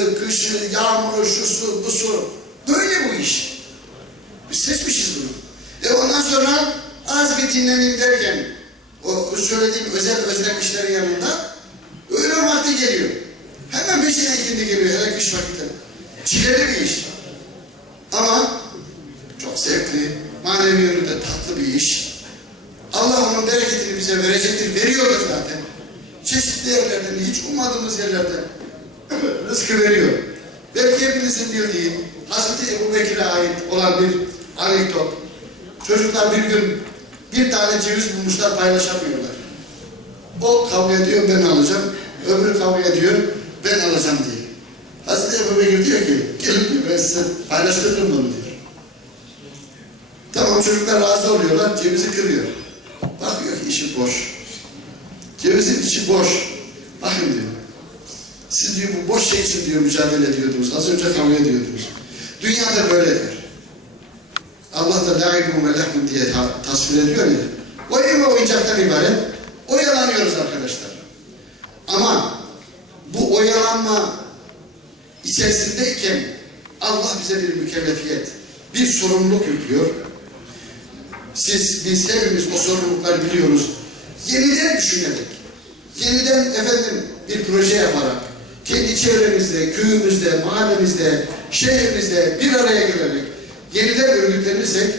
yazı, kışı, yağmuru, şusu, busu. Böyle bu iş. Biz seçmişiz bunu. E ondan sonra az bir dinleneyim derken o söylediğim özel özlenmişlerin yanında öğle vakti geliyor. Hemen peşine ikindi geliyor hele kış vakitleri. Çileli bir iş. Ama çok zevkli, manevi yönünde tatlı bir iş. Allah onun bereketini bize verecektir, veriyordur zaten. Çeşitli yerlerden, hiç ummadığımız yerlerden rızkı veriyor. Belki hepinizin bildiği Hazreti Ebu Bekir'e ait olan bir anekdot. Çocuklar bir gün bir tane ceviz bulmuşlar paylaşamıyorlar. O kavga ediyor ben alacağım, öbürü kavga ediyor ben alacağım diye. Hazreti Ebu Bekir diyor ki gelin diyor ben size paylaştırırım bunu diyor. Tamam çocuklar razı oluyorlar, cevizi kırıyor. Bakıyor ki işi boş. Cevizin içi boş. Bakın diyor. Siz diyor bu boş şey için diyor mücadele ediyordunuz. Az önce kavga ediyordunuz. Dünyada böyledir. Allah da la'ibun ve lehmun diye ta- tasvir ediyor ya. Oyun ve oyuncaktan ibaret. Oyalanıyoruz arkadaşlar. Ama bu oyalanma içerisindeyken Allah bize bir mükellefiyet, bir sorumluluk yüklüyor. Siz, biz hepimiz o sorumlulukları biliyoruz. Yeniden düşünerek, yeniden efendim bir proje yaparak, kendi çevremizde, köyümüzde, mahallemizde, şehrimizde bir araya gelerek yeniden örgütlenirsek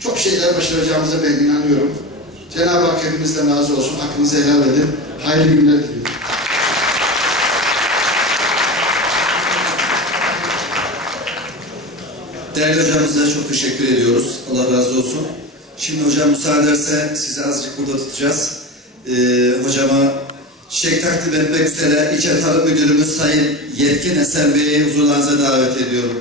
çok şeyler başaracağımıza ben inanıyorum. Cenab-ı Hak hepinizden razı olsun. Hakkınızı helal edin. Hayırlı günler diliyorum. Değerli hocamıza çok teşekkür ediyoruz. Allah razı olsun. Şimdi hocam müsaade ederse sizi azıcık burada tutacağız. Ee, hocama çiçek takdim etmek üzere İlçe Tarım Müdürümüz Sayın Yetkin Esen Bey'i huzurlarınıza davet ediyorum.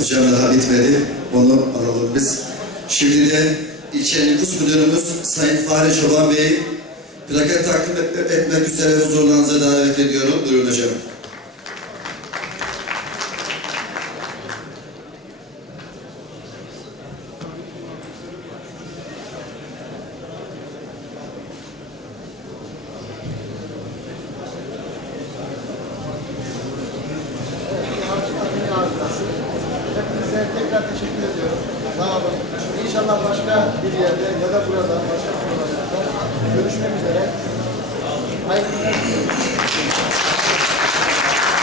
Hocam daha bitmedi. Onu alalım biz. Şimdi de ilçe nüfus müdürümüz Sayın Fahri Çoban Bey'i plaket takdim et- etmek üzere huzurlarınıza davet ediyorum. Buyurun hocam. Hepinize tekrar teşekkür ediyorum. Sağ olun. İnşallah başka bir yerde ya da burada başka programlarda görüşmek üzere. Hayırlı.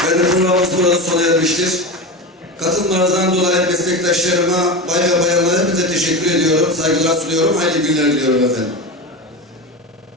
Benim programımız burada sona ermiştir. Katılmanızdan dolayı meslektaşlarıma, bay ve bayanlara hepinize teşekkür ediyorum. Saygılar sunuyorum. Hayırlı günler diliyorum efendim.